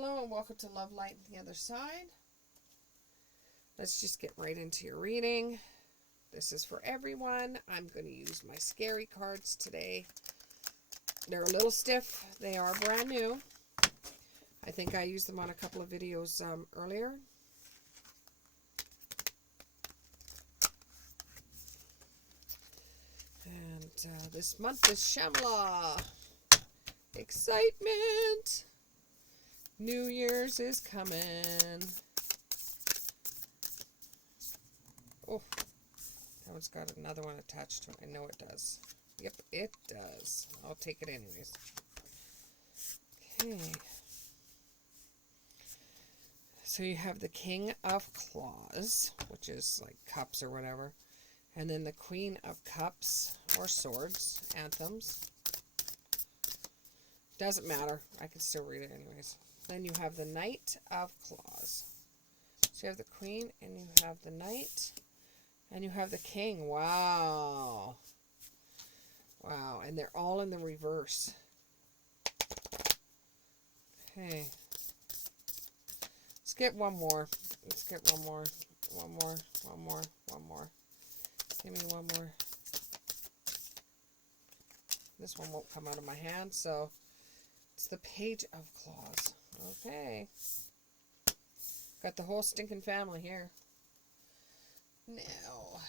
Hello and welcome to Love Light and the Other Side. Let's just get right into your reading. This is for everyone. I'm going to use my scary cards today. They're a little stiff. They are brand new. I think I used them on a couple of videos earlier. And this month is Shamla. Excitement. New Year's is coming. Oh, that one's got another one attached to it. I know it does. Yep, it does. I'll take it anyways. Okay. So you have the King of Claws, which is like cups or whatever. And then the Queen of Cups, or swords, anthems. Doesn't matter. I can still read it anyways. Then you have the Knight of Claws. So you have the Queen, and you have the Knight, and you have the King. Wow. Wow. And they're all in the reverse. Okay. Let's get one more. Let's get one more. One more. One more. One more. Give me one more. This one won't come out of my hand, so it's the Page of Claws. Okay. Got the whole stinking family here. Now,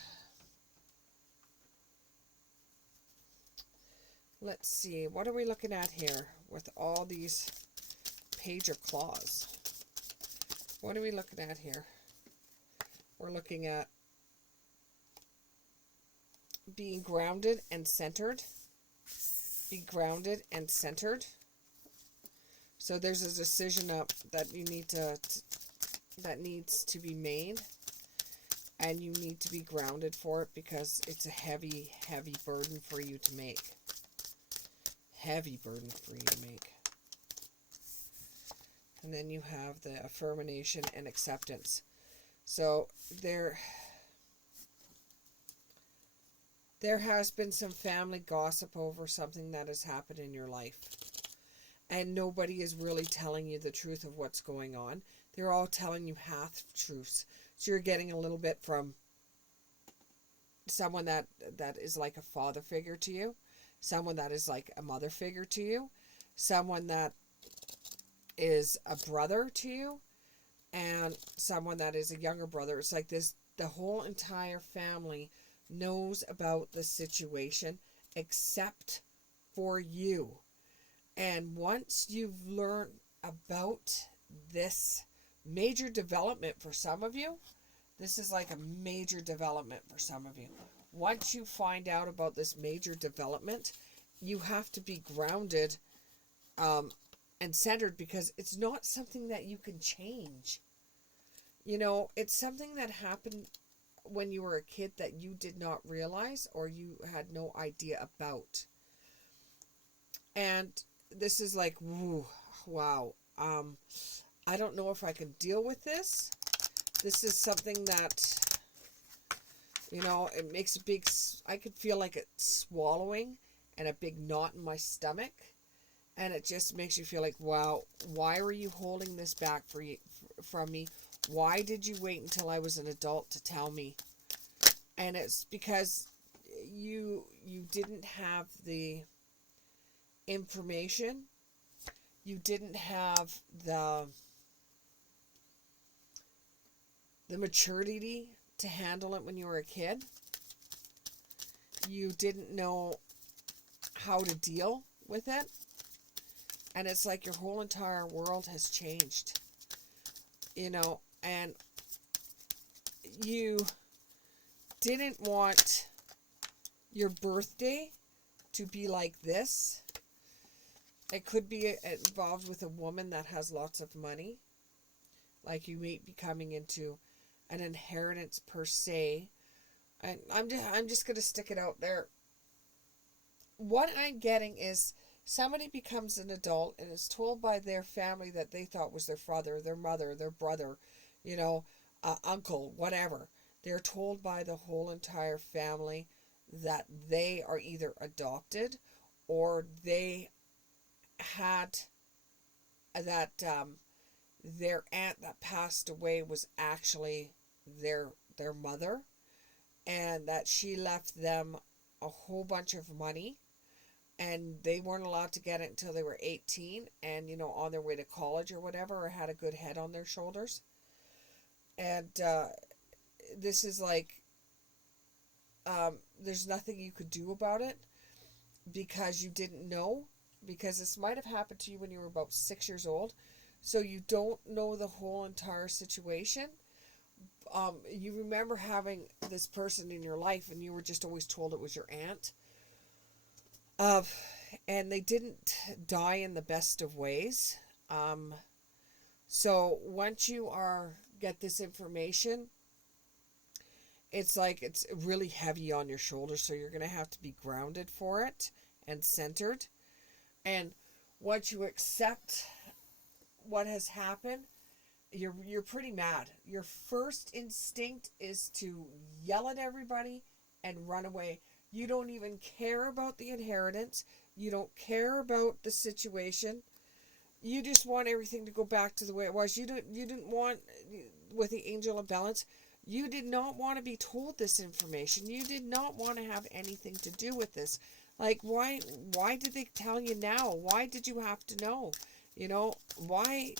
let's see. What are we looking at here with all these Page of Claws? What are we looking at here? We're looking at being grounded and centered. Be grounded and centered. So there's a decision up that you need that needs to be made, and you need to be grounded for it because it's a heavy, heavy burden for you to make. Heavy burden for you to make. And then you have the affirmation and acceptance. So there has been some family gossip over something that has happened in your life. And nobody is really telling you the truth of what's going on. They're all telling you half truths. So you're getting a little bit from someone that is like a father figure to you, someone that is like a mother figure to you, someone that is a brother to you, and someone that is a younger brother. It's like this, the whole entire family knows about the situation except for you. And once you've learned about this major development for some of you, this is like a major development for some of you. Once you find out about this major development, you have to be grounded and centered because it's not something that you can change. You know, it's something that happened when you were a kid that you did not realize or you had no idea about. And this is like, woo, wow. I don't know if I can deal with this. This is something that, you know, it makes a big, I could feel like it's swallowing and a big knot in my stomach. And it just makes you feel like, wow, why were you holding this back from me? Why did you wait until I was an adult to tell me? And it's because you didn't have the information. You didn't have the maturity to handle it when you were a kid. You didn't know how to deal with it. And it's like your whole entire world has changed. You know, and you didn't want your birthday to be like this. It could be involved with a woman that has lots of money. Like you may be coming into an inheritance per se. And I'm just going to stick it out there. What I'm getting is somebody becomes an adult and is told by their family that they thought was their father, their mother, their brother, you know, uncle, whatever. They're told by the whole entire family that they are either adopted or they had that their aunt that passed away was actually their mother, and that she left them a whole bunch of money, and they weren't allowed to get it until they were 18 and on their way to college or whatever, or had a good head on their shoulders. And this is like, there's nothing you could do about it because you didn't know, because this might have happened to you when you were about 6 years old, so you don't know the whole entire situation. You remember having this person in your life and you were just always told it was your aunt. Uh, and they didn't die in the best of ways. So once you get this information, it's like it's really heavy on your shoulders, so you're going to have to be grounded for it and centered. And once you accept what has happened, you're pretty mad. Your first instinct is to yell at everybody and run away. You don't even care about the inheritance. You don't care about the situation. You just want everything to go back to the way it was. You didn't want, with the angel of balance, you did not want to be told this information. You did not want to have anything to do with this. Like, why did they tell you now? Why did you have to know? Why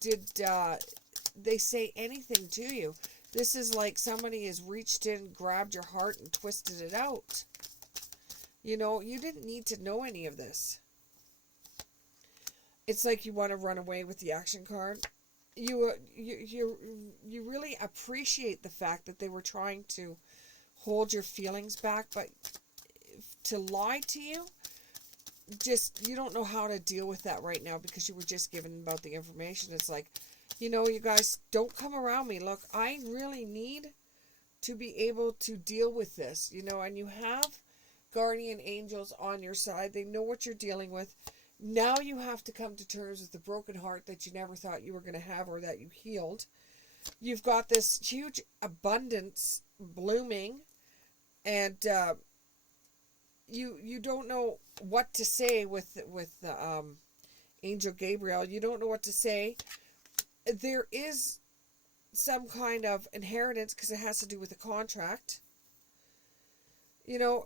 did they say anything to you? This is like somebody has reached in, grabbed your heart, and twisted it out. You didn't need to know any of this. It's like you want to run away with the action card. You really appreciate the fact that they were trying to hold your feelings back, but to lie to you, you don't know how to deal with that right now because you were just given about the information. It's like, you guys, don't come around me. Look, I really need to be able to deal with this, and you have guardian angels on your side. They know what you're dealing with. Now you have to come to terms with the broken heart that you never thought you were going to have, or that you healed. You've got this huge abundance blooming, and you don't know what to say with Angel Gabriel. You don't know what to say. There is some kind of inheritance because it has to do with a contract. There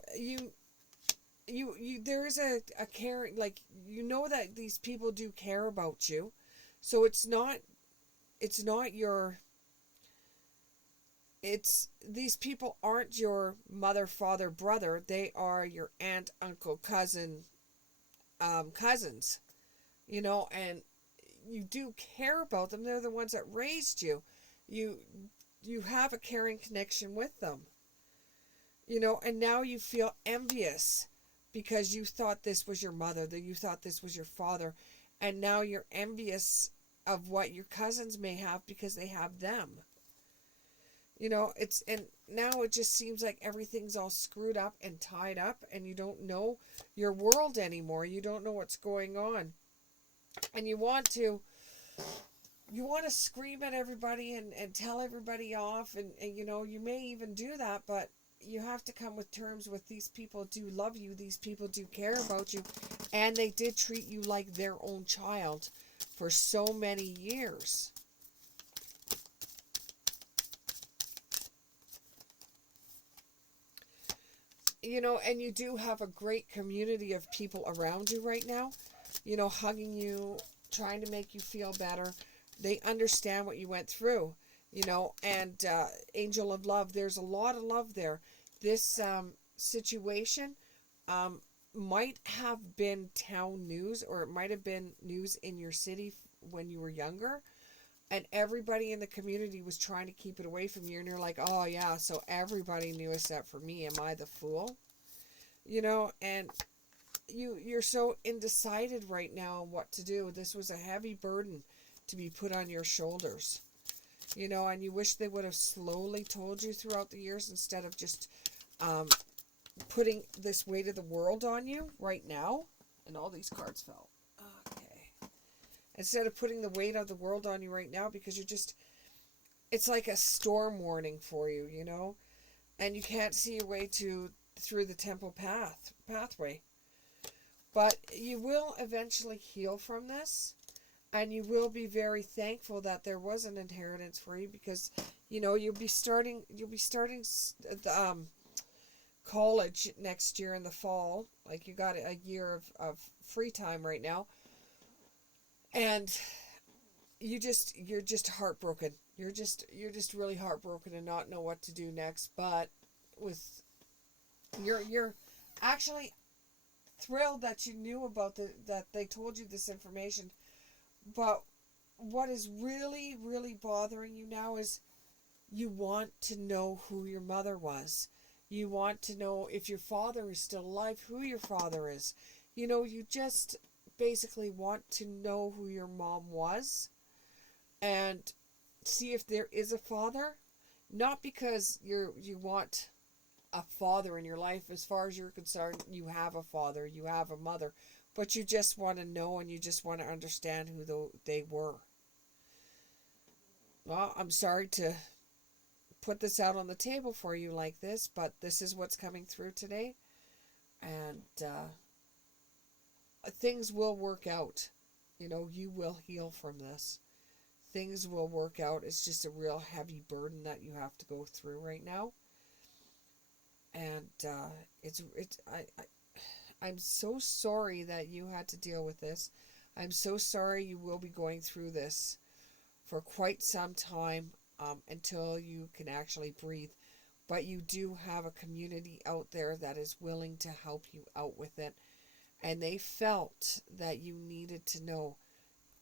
is a caring, like, that these people do care about you. So these people aren't your mother, father, brother. They are your aunt, uncle, cousin, cousins, and you do care about them. They're the ones that raised you. You have a caring connection with them, and now you feel envious because you thought this was your mother, that you thought this was your father, and now you're envious of what your cousins may have because they have them. And now it just seems like everything's all screwed up and tied up, and you don't know your world anymore. You don't know what's going on. And you want to scream at everybody and tell everybody off, and you may even do that, but you have to come with terms with these people do love you, these people do care about you, and they did treat you like their own child for so many years. And you do have a great community of people around you right now, hugging you, trying to make you feel better. They understand what you went through, and Angel of Love, there's a lot of love there. This situation might have been town news, or it might have been news in your city when you were younger, and everybody in the community was trying to keep it away from you, and you're like, oh yeah, so everybody knew except for me. Am I the fool? And you're so undecided right now on what to do. This was a heavy burden to be put on your shoulders, and you wish they would have slowly told you throughout the years instead of just putting this weight of the world on you right now. And all these cards fell. Okay. Instead of putting the weight of the world on you right now, because it's like a storm warning for you, and you can't see your way through the temple pathway. But you will eventually heal from this. And you will be very thankful that there was an inheritance for you, because you know you'll be starting college next year in the fall. Like, you got a year of free time right now, and you're just heartbroken. You're just really heartbroken and not know what to do next. But with you're actually thrilled that you knew about that they told you this information. But what is really, really bothering you now is you want to know who your mother was. You want to know if your father is still alive, who your father is. You know, you just basically want to know who your mom was and see if there is a father. Not because you want a father in your life. As far as you're concerned, you have a father, you have a mother, but you just want to know and you just want to understand who they were. Well, I'm sorry to put this out on the table for you like this, but this is what's coming through today, and things will work out. You know, you will heal from this. Things will work out. It's just a real heavy burden that you have to go through right now, and I'm so sorry that you had to deal with this. I'm so sorry you will be going through this for quite some time, until you can actually breathe. But you do have a community out there that is willing to help you out with it. And they felt that you needed to know.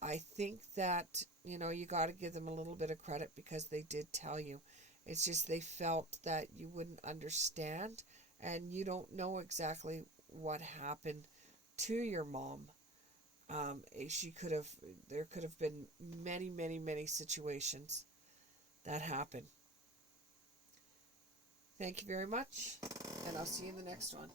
I think that, you know, you got to give them a little bit of credit because they did tell you. It's just they felt that you wouldn't understand and you don't know exactly what happened to your mom. She could have, there could have been many, many, many situations that happen. Thank you very much, and I'll see you in the next one.